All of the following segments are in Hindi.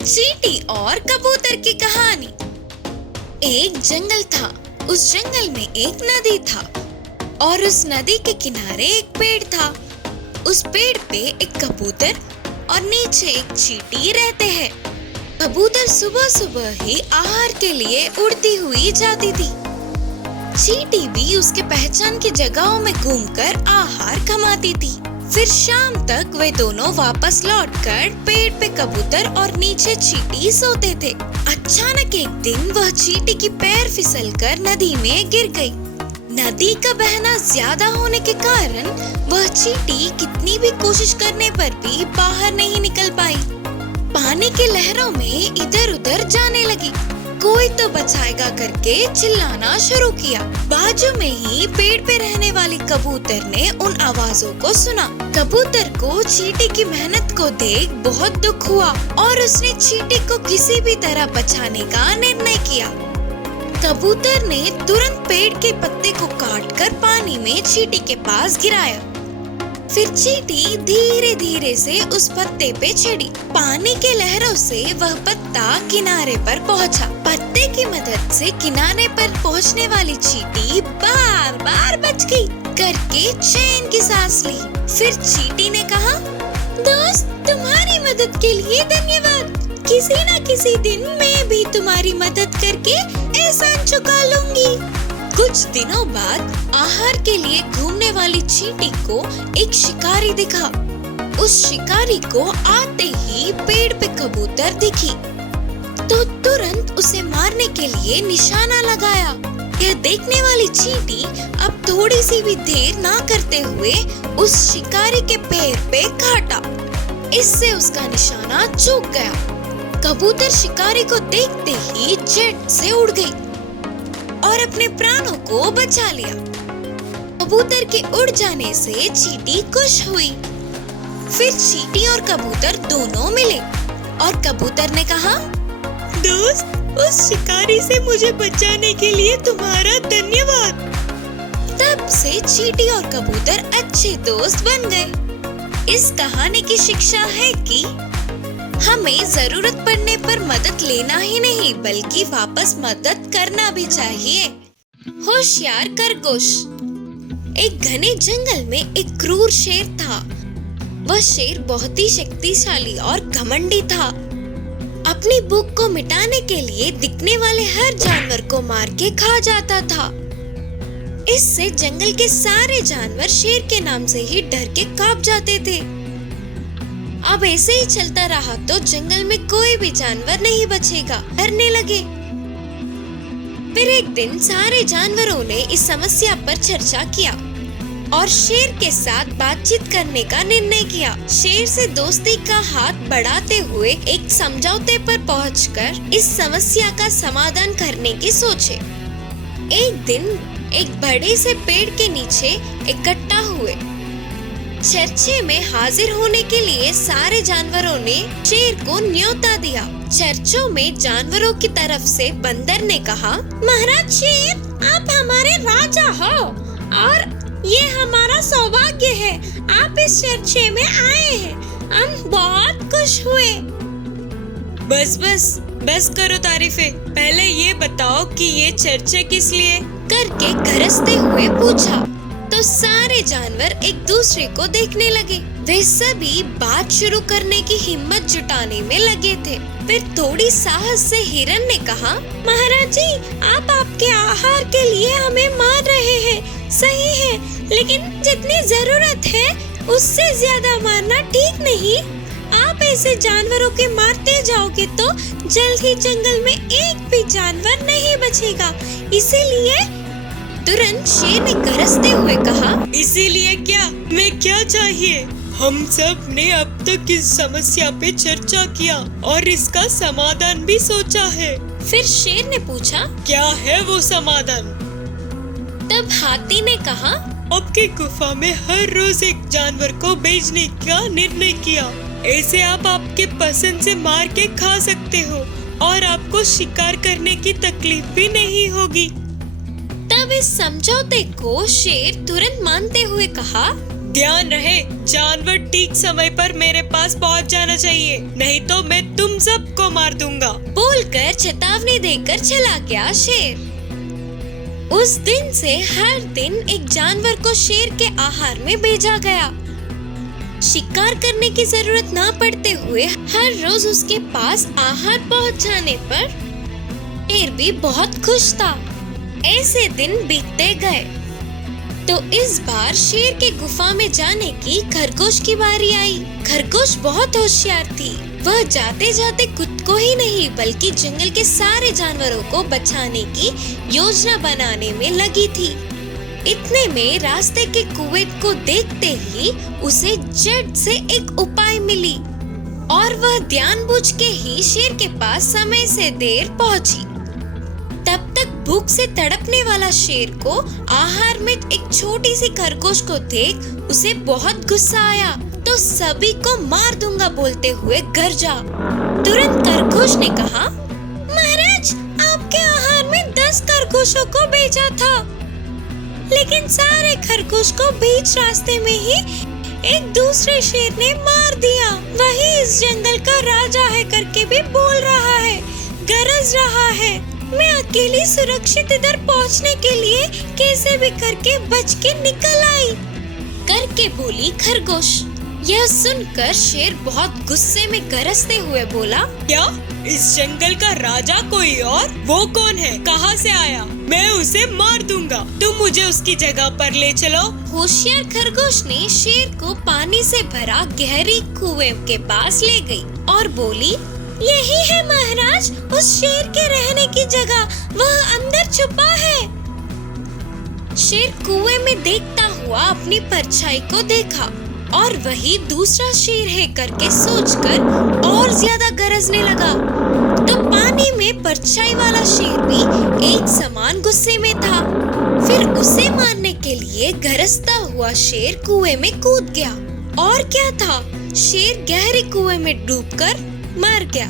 चींटी और कबूतर की कहानी। एक जंगल था। उस जंगल में एक नदी था और उस नदी के किनारे एक पेड़ था। उस पेड़ पे एक कबूतर और नीचे एक चींटी रहते हैं। कबूतर सुबह सुबह ही आहार के लिए उड़ती हुई जाती थी। चींटी भी उसके पहचान की जगहों में घूमकर आहार कमाती थी। फिर शाम तक वे दोनों वापस लौटकर पेड़ पे कबूतर और नीचे चींटी सोते थे। अचानक एक दिन वह चींटी की पैर फिसलकर नदी में गिर गई। नदी का बहना ज्यादा होने के कारण वह चींटी कितनी भी कोशिश करने पर भी बाहर नहीं निकल पाई। पानी की लहरों में इधर उधर जाने लगी। कोई तो बचाएगा करके चिल्लाना शुरू किया। बाजू में ही पेड़ पे रहने वाली कबूतर ने उन आवाजों को सुना। कबूतर को चींटी की मेहनत को देख बहुत दुख हुआ और उसने चींटी को किसी भी तरह बचाने का निर्णय किया। कबूतर ने तुरंत पेड़ के पत्ते को काटकर पानी में चींटी के पास गिराया। फिर चींटी धीरे धीरे से उस पत्ते पे चढ़ी। पानी के लहरों से वह पत्ता किनारे पर पहुंचा। पत्ते की मदद से किनारे पर पहुंचने वाली चींटी बार बार बच गई करके चैन की सांस ली। फिर चींटी ने कहा, दोस्त, तुम्हारी मदद के लिए धन्यवाद। किसी न किसी दिन मैं भी तुम्हारी मदद करके एहसान चुका लूंगी। कुछ दिनों बाद आहार के लिए घूमने वाली चींटी को एक शिकारी दिखा। उस शिकारी को आते ही पेड़ पे कबूतर दिखी तो तुरंत उसे मारने के लिए निशाना लगाया। यह देखने वाली चींटी अब थोड़ी सी भी देर ना करते हुए उस शिकारी के पैर पे काटा। इससे उसका निशाना चूक गया। कबूतर शिकारी को देखते ही झट से उड़ गई और अपने प्राणों को बचा लिया। कबूतर के उड़ जाने से चींटी खुश हुई। फिर चींटी और कबूतर दोनों मिले और कबूतर ने कहा, दोस्त, उस शिकारी से मुझे बचाने के लिए तुम्हारा धन्यवाद। तब से चींटी और कबूतर अच्छे दोस्त बन गए। इस कहानी की शिक्षा है कि हमें जरूरत पड़ने पर मदद लेना ही नहीं बल्कि वापस मदद करना भी चाहिए। होशियार खरगोश। एक घने जंगल में एक क्रूर शेर था। वह शेर बहुत ही शक्तिशाली और घमंडी था। अपनी भूख को मिटाने के लिए दिखने वाले हर जानवर को मार के खा जाता था। इससे जंगल के सारे जानवर शेर के नाम से ही डर के कांप जाते थे। अब ऐसे ही चलता रहा तो जंगल में कोई भी जानवर नहीं बचेगा। डरने लगे। फिर एक दिन सारे जानवरों ने इस समस्या पर चर्चा किया और शेर के साथ बातचीत करने का निर्णय किया। शेर से दोस्ती का हाथ बढ़ाते हुए एक समझौते पर पहुंचकर इस समस्या का समाधान करने की सोचे। एक दिन एक बड़े से पेड़ के नीचे इकट्ठा हुए। चर्चे में हाजिर होने के लिए सारे जानवरों ने शेर को न्योता दिया। चर्चों में जानवरों की तरफ से बंदर ने कहा, महाराज शेर, आप हमारे राजा हो और ये हमारा सौभाग्य है। आप इस चर्चे में आए हैं। हम बहुत खुश हुए। बस करो तारीफें। पहले ये बताओ कि ये चर्चा किस लिए करके गरजते हुए पूछा। तो सारे जानवर एक दूसरे को देखने लगे। वे सभी बात शुरू करने की हिम्मत जुटाने में लगे थे। फिर थोड़ी साहस से हिरन ने कहा, महाराज जी, आप आपके आहार के लिए हमें मार रहे हैं, सही है, लेकिन जितनी जरूरत है उससे ज्यादा मारना ठीक नहीं। आप ऐसे जानवरों के मारते जाओगे तो जल्द ही जंगल में एक भी जानवर नहीं बचेगा। इसीलिए तुरंत शेर ने गरजते हुए कहा, इसीलिए क्या? मैं क्या चाहिए? हम सब ने अब तक इस समस्या पे चर्चा किया और इसका समाधान भी सोचा है। फिर शेर ने पूछा, क्या है वो समाधान? तब हाथी ने कहा, आपकी गुफा में हर रोज एक जानवर को भेजने का निर्णय किया। ऐसे आप आपके पसंद से मार के खा सकते हो और आपको शिकार करने की तकलीफ भी नहीं होगी। तब इस समझौते को शेर तुरंत मानते हुए कहा, ध्यान रहे, जानवर ठीक समय पर मेरे पास पहुंच जाना चाहिए, नहीं तो मैं तुम सबको मार दूंगा। बोलकर चेतावनी देकर चला गया शेर। उस दिन से हर दिन एक जानवर को शेर के आहार में भेजा गया। शिकार करने की जरूरत ना पड़ते हुए हर रोज उसके पास आहार पहुंच जाने पर शेर भी बहुत खुश था। ऐसे दिन बीतते गए तो इस बार शेर के गुफा में जाने की खरगोश की बारी आई। खरगोश बहुत होशियार थी। वह जाते जाते खुद को ही नहीं बल्कि जंगल के सारे जानवरों को बचाने की योजना बनाने में लगी थी। इतने में रास्ते के कुएं को देखते ही उसे झट से एक उपाय मिली और वह जानबूझ के ही शेर के पास समय से देर पहुंची। तब तक भूख से तड़पने वाला शेर को आहार में एक छोटी सी खरगोश को देख उसे बहुत गुस्सा आया तो सभी को मार दूंगा बोलते हुए गरजा। तुरंत खरगोश ने कहा, महाराज, आपके आहार में 10 खरगोशों को भेजा था, लेकिन सारे खरगोश को बीच रास्ते में ही एक दूसरे शेर ने मार दिया। वही इस जंगल का राजा है करके भी बोल रहा है, गरज रहा है। मैं अकेली सुरक्षित इधर पहुंचने के लिए कैसे भी करके बच के निकल आई करके बोली खरगोश। यह सुनकर शेर बहुत गुस्से में गरजते हुए बोला, क्या इस जंगल का राजा कोई और? वो कौन है? कहाँ से आया? मैं उसे मार दूंगा, तुम मुझे उसकी जगह पर ले चलो। होशियार खरगोश ने शेर को पानी से भरा गहरी कुएं के पास ले गई और बोली, यही है महाराज उस शेर के रहने की जगह, वह अंदर छुपा है। शेर कुएं में देखता हुआ अपनी परछाई को देखा और वही दूसरा शेर है करके सोचकर और ज्यादा गरजने लगा। तो पानी में परछाई वाला शेर भी एक समान गुस्से में था। फिर उसे मारने के लिए गरजता हुआ शेर कुएं में कूद गया और क्या था, शेर गहरे कुएं में डूबकर मर गया।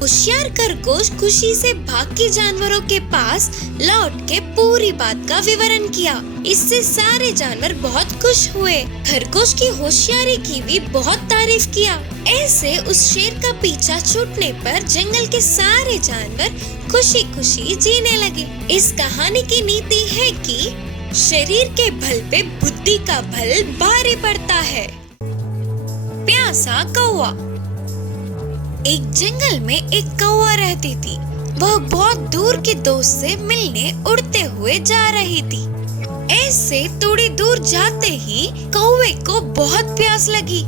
होशियार खरगोश खुशी से बाकी जानवरों के पास लौट के पूरी बात का विवरण किया। इससे सारे जानवर बहुत खुश हुए। खरगोश की होशियारी की भी बहुत तारीफ किया। ऐसे उस शेर का पीछा छूटने पर जंगल के सारे जानवर खुशी खुशी जीने लगे। इस कहानी की नीति है कि शरीर के बल पे बुद्धि का बल भारी पड़ता है। प्यासा कौवा। एक जंगल में एक कौवा रहती थी। वह बहुत दूर के दोस्त से मिलने उड़ते हुए जा रही थी। ऐसे थोड़ी दूर जाते ही कौवे को बहुत प्यास लगी।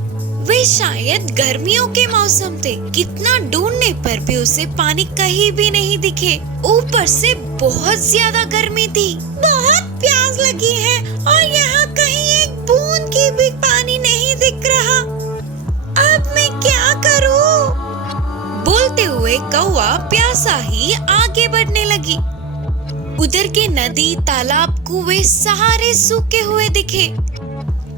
वे शायद गर्मियों के मौसम थे। कितना ढूंढने पर भी उसे पानी कहीं भी नहीं दिखे। ऊपर से बहुत ज्यादा गर्मी थी। बहुत प्यास लगी है और यहाँ कहीं एक बूंद की भी पानी नहीं दिख रहा। अब मैं क्या करूँ? बोलते हुए कौवा प्यासा ही आगे बढ़ने लगी। उधर के नदी, तालाब, कुएं सारे सूखे हुए दिखे।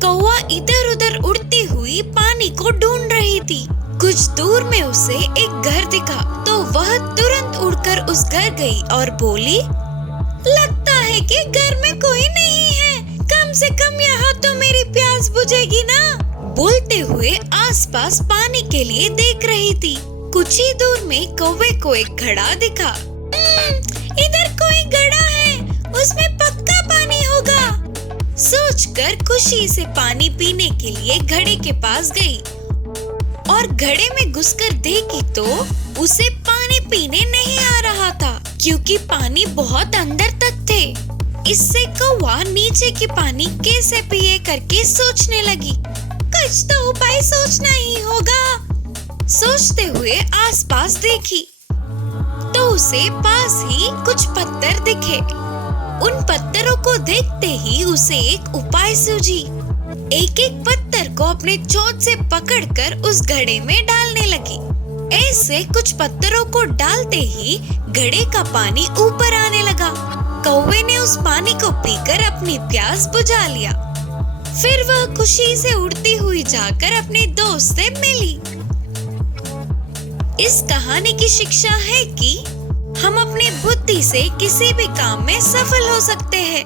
कौवा इधर उधर उड़ती हुई पानी को ढूंढ रही थी। कुछ दूर में उसे एक घर दिखा तो वह तुरंत उड़कर उस घर गई और बोली, लगता है कि घर में कोई नहीं है। कम से कम यहाँ तो मेरी प्यास बुझेगी ना। बोलते हुए आसपास पानी के लिए देख रही थी। कुछ ही दूर में कौवे को एक घड़ा दिखा। इधर कोई घड़ा है, उसमें पक्का पानी होगा। सोचकर खुशी से पानी पीने के लिए घड़े के पास गई और घड़े में घुसकर देखी तो उसे पानी पीने नहीं आ रहा था क्योंकि पानी बहुत अंदर तक थे। इससे कौवा नीचे की पानी कैसे पिए करके सोचने लगी। कुछ तो उपाय सोचना ही होगा। सोचते हुए आसपास देखी तो उसे पास ही कुछ पत्थर दिखे। उन पत्थरों को देखते ही उसे एक उपाय सूझी। एक एक पत्थर को अपने चोंच से पकड़कर उस घड़े में डालने लगी। ऐसे कुछ पत्थरों को डालते ही घड़े का पानी ऊपर आने लगा। कौवे ने उस पानी को पीकर अपनी प्यास बुझा लिया। फिर वह खुशी से उड़ती हुई जाकर अपने दोस्त से मिली। इस कहानी की शिक्षा है कि हम अपनी बुद्धि से किसी भी काम में सफल हो सकते हैं।